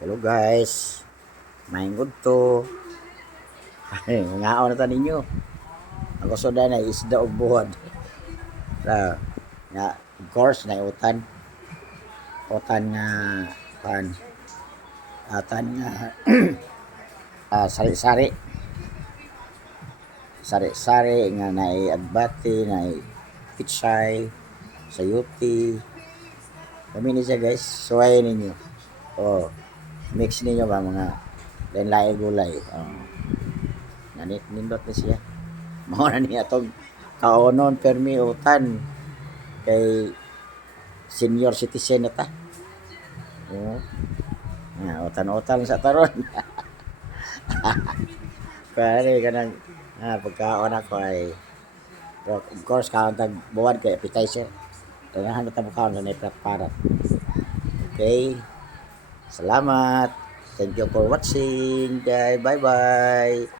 Hello guys, maingod to. Ay, ngaon na ta ninyo. Ang gusto na isda og buhod. Sa of course na utan. Utan nga pan atan nga sari-sari. Sari-sari nga naay agbati, naay pitsay, sayuti. Kami ni siya guys, suwayin ninyo. Oh, mix ninyo ba mga lain gulay. Oh. Nindot na siya. Mao na niya tong kaonon permi utan kay senior citizen na ta. Oh. Utan-utan sa taron. Pare kanang pagkaon ako ay of course kaon tag buwan kay appetizer. Ganahan na ta kaon sa prepare. Okay. Salamat. Thank you for watching. Bye bye.